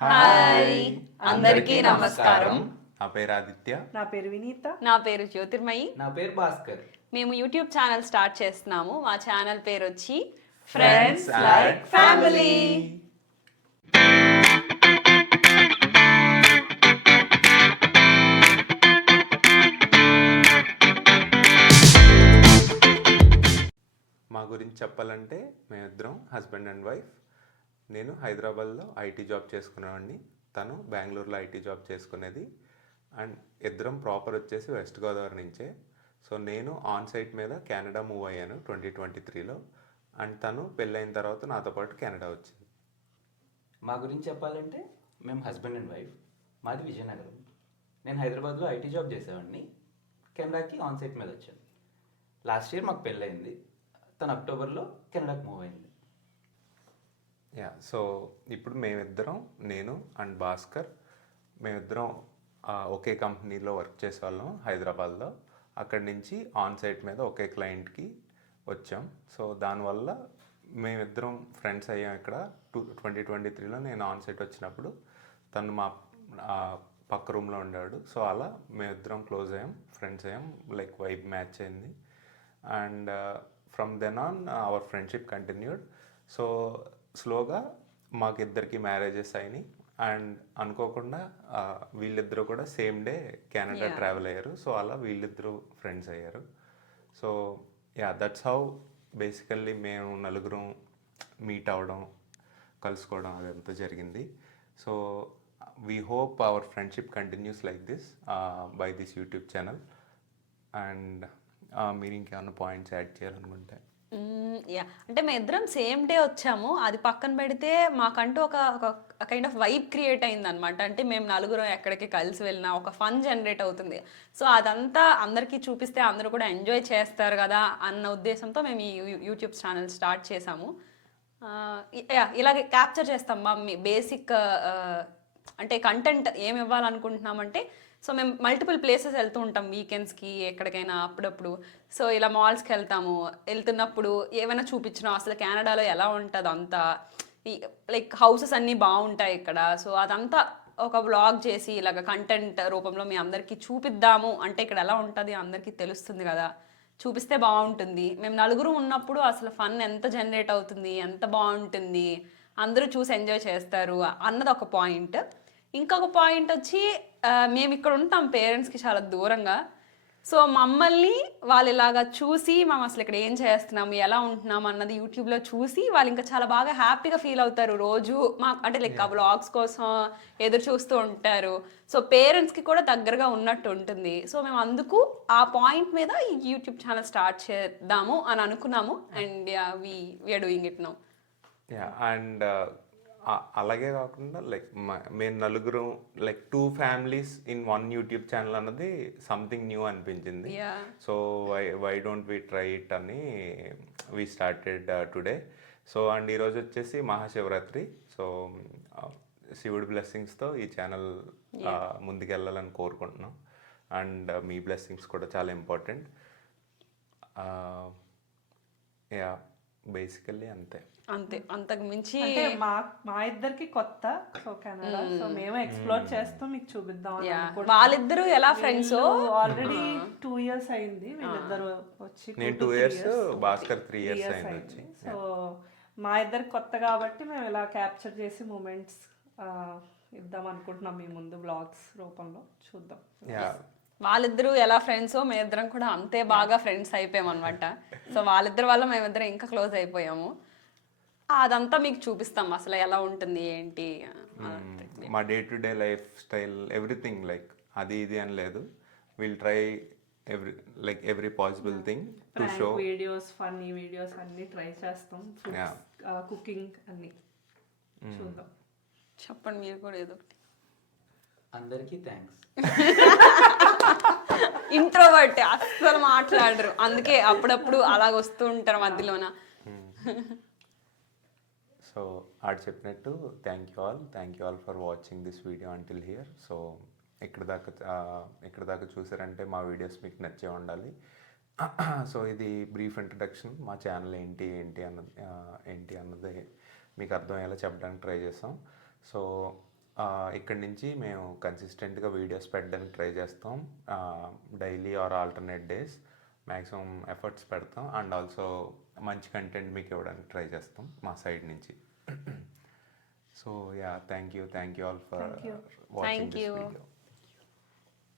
Hi అందరికీ నమస్కారం. నా పేరు ఆదిత్య. నా పేరు వినీత. నా పేరు జ్యోతిర్మయి. నా పేరు భాస్కర్. మేము యూట్యూబ్ ఛానల్ స్టార్ట్ చేస్తున్నాము. మా ఛానల్ పేరు వచ్చి ఫ్రెండ్స్ లైక్ ఫ్యామిలీ. మా గురించి చెప్పాలంటే మేమిద్దరం హస్బెండ్ అండ్ వైఫ్. నేను హైదరాబాద్లో ఐటీ జాబ్ చేసుకునేవాడిని, తను బెంగళూరులో ఐటీ జాబ్ చేసుకునేది. అండ్ ఇద్దరం ప్రాపర్ వచ్చేసి వెస్ట్ గోదావరి నుంచే. సో నేను ఆన్ సైట్ మీద కెనడా మూవ్ అయ్యాను 2023లో. అండ్ తను పెళ్ళైన తర్వాత నాతో పాటు కెనడా వచ్చింది. మా గురించి చెప్పాలంటే మేము హస్బెండ్ అండ్ వైఫ్. మాది విజయనగరం. నేను హైదరాబాద్లో ఐటీ జాబ్ చేసేవాడిని, కెనడాకి ఆన్ సైట్ మీద వచ్చాను. లాస్ట్ ఇయర్ మాకు పెళ్ళయింది. తను అక్టోబర్లో కెనడాకి మూవ్ అయింది. సో ఇప్పుడు మేమిద్దరం, నేను అండ్ భాస్కర్, మేమిద్దరం ఒకే కంపెనీలో వర్క్ చేసేవాళ్ళం హైదరాబాద్లో. అక్కడి నుంచి ఆన్ సైట్ మీద ఒకే క్లయింట్కి వచ్చాం. సో దానివల్ల మేమిద్దరం ఫ్రెండ్స్ అయ్యాం. ఇక్కడ 2023లో నేను ఆన్ సైట్ వచ్చినప్పుడు తను మా పక్క రూమ్లో ఉండేవాడు. సో అలా మేమిద్దరం క్లోజ్ అయ్యాం, ఫ్రెండ్స్ అయ్యాం, లైక్ వైబ్ మ్యాచ్ అయింది. And from then on our friendship continued. So స్లోగా మాకిద్దరికి మ్యారేజెస్ అయినాయి. అండ్ అనుకోకుండా వీళ్ళిద్దరూ కూడా సేమ్ డే కెనడా ట్రావెల్ అయ్యారు. సో అలా వీళ్ళిద్దరూ ఫ్రెండ్స్ అయ్యారు. సో దట్స్ హౌ బేసికల్లీ మేము నలుగురం మీట్ అవ్వడం, కలుసుకోవడం అదంతా జరిగింది. So we hope hour friendship continuous like this by this YouTube channel. And మీరు ఇంకేమైనా పాయింట్స్ యాడ్ చేయాలనుకుంటే? అంటే మేము ఇద్దరం సేమ్ డే వచ్చాము. అది పక్కన పెడితే మాకంటూ ఒక కైండ్ ఆఫ్ వైబ్ క్రియేట్ అయింది అనమాట. అంటే మేము నలుగురం ఎక్కడికి కలిసి వెళ్ళినా ఒక ఫన్ జనరేట్ అవుతుంది. సో అదంతా అందరికీ చూపిస్తే అందరూ కూడా ఎంజాయ్ చేస్తారు కదా అన్న ఉద్దేశంతో మేము ఈ యూట్యూబ్ ఛానల్ స్టార్ట్ చేసాము. ఇలాగే క్యాప్చర్ చేస్తాం మా బేసిక్ అంటే కంటెంట్ ఏమి ఇవ్వాలనుకుంటున్నామంటే, సో మేము మల్టిపుల్ ప్లేసెస్ వెళ్తూ ఉంటాం వీకెండ్స్కి ఎక్కడికైనా అప్పుడప్పుడు. సో ఇలా మాల్స్కి వెళ్తున్నప్పుడు ఏమైనా చూపించినాం అసలు కెనడాలో ఎలా ఉంటుంది అంతా, లైక్ హౌసెస్ అన్నీ బాగుంటాయి ఇక్కడ. సో అదంతా ఒక వ్లాగ్ చేసి ఇలాగ కంటెంట్ రూపంలో మీ అందరికీ చూపిద్దాము. అంటే ఇక్కడ ఎలా ఉంటుంది అందరికీ తెలుస్తుంది కదా, చూపిస్తే బాగుంటుంది. మేము నలుగురు ఉన్నప్పుడు అసలు ఫన్ ఎంత జనరేట్ అవుతుంది, ఎంత బాగుంటుంది, అందరూ చూసి ఎంజాయ్ చేస్తారు అన్నది ఒక పాయింట్. ఇంకొక పాయింట్ వచ్చి మేము ఇక్కడ ఉంటాం పేరెంట్స్కి చాలా దూరంగా. సో మమ్మల్ని వాళ్ళు ఇలాగా చూసి మేము అసలు ఇక్కడ ఏం చేస్తున్నాము, ఎలా ఉంటున్నాము అన్నది యూట్యూబ్లో చూసి వాళ్ళు ఇంకా చాలా బాగా హ్యాపీగా ఫీల్ అవుతారు. రోజు అంటే లైక్ ఆ వ్లాగ్స్ కోసం ఎదురు చూస్తూ ఉంటారు. సో పేరెంట్స్కి కూడా దగ్గరగా ఉన్నట్టు ఉంటుంది. సో మేము అందుకు ఆ పాయింట్ మీద ఈ యూట్యూబ్ ఛానల్ స్టార్ట్ చేద్దాము అని అనుకున్నాము. And we're doing it now. And అలాగే కాకుండా లైక్ మేము నలుగురు like 2 families in 1 YouTube channel అన్నది సంథింగ్ న్యూ అనిపించింది. So why don't we try it అని we started today. So and ఈరోజు వచ్చేసి మహాశివరాత్రి. సో శివుడి బ్లెస్సింగ్స్తో ఈ ఛానల్ ముందుకెళ్ళాలని కోరుకుంటున్నాం. అండ్ మీ బ్లెస్సింగ్స్ కూడా చాలా ఇంపార్టెంట్. బేసికల్లీ అంతే. అంతకు మించి మా ఇద్దరికి కొత్త. సో కెనడా, సో మేము ఎక్స్ప్లోర్ చేస్తూ మీకు చూపిద్దాం. వాళ్ళిద్దరూ ఎలా ఫ్రెండ్స్ ఆల్రెడీ 2 years అయింది వీళ్ళిద్దరు వచ్చి. నేను 2 years, భాస్కర్ 3 years అయింది. సో మా ఇద్దరికి కొత్త కాబట్టి మేము ఇలా క్యాప్చర్ చేసి మూమెంట్స్ ఇద్దాం అనుకుంటున్నాం మీ ముందు బ్లాగ్స్ రూపంలో. చూద్దాం వాళ్ళిద్దరూ ఎలా ఫ్రెండ్సో మేమిద్దరం కూడా అంతే బాగా ఫ్రెండ్స్ అయిపోయాం అనమాట. సో వాళ్ళిద్దరి వల్ల మేమిద్దరం ఇంకా క్లోజ్ అయిపోయాము. అదంతా మీకు చూపిస్తాం అసలు ఎలా ఉంటుంది ఏంటి. మా day to day life style everything, like అది ఇది అని లేదు. Will try every possible thing to show. Videos, funny videos అన్ని ట్రై చేస్తాం. కుకింగ్ అన్ని చూద్దాం. చెప్పండి మీరు కూడా ఏదో ఒకటి. అందరికీ థ్యాంక్స్. ఇంట్రోవర్ట్ అస్సలు మాట్లాడరు, అందుకే అప్పుడప్పుడు అలాగ వస్తూ ఉంటారు మధ్యలోన. సో ఆడు చెప్పినట్టు thank you all for watching this video until here. So ఇక్కడ దాకా చూసారంటే మా వీడియోస్ మీకు నచ్చే ఉండాలి. సో ఇది బ్రీఫ్ ఇంట్రడక్షన్. మా ఛానల్ ఏంటి అన్నది మీకు అర్థమయ్యేలా చెప్పడానికి ట్రై చేస్తాం. సో ఇక్కడి నుంచి మేము కన్సిస్టెంట్గా వీడియోస్ పెట్టడానికి ట్రై చేస్తాం. Daily or alternate days maximum efforts పెడతాం. అండ్ ఆల్సో మంచి కంటెంట్ మీకు ఇవ్వడానికి ట్రై చేస్తాం మా సైడ్ నుంచి. So yeah, thank you all for watching Thank this you. Video.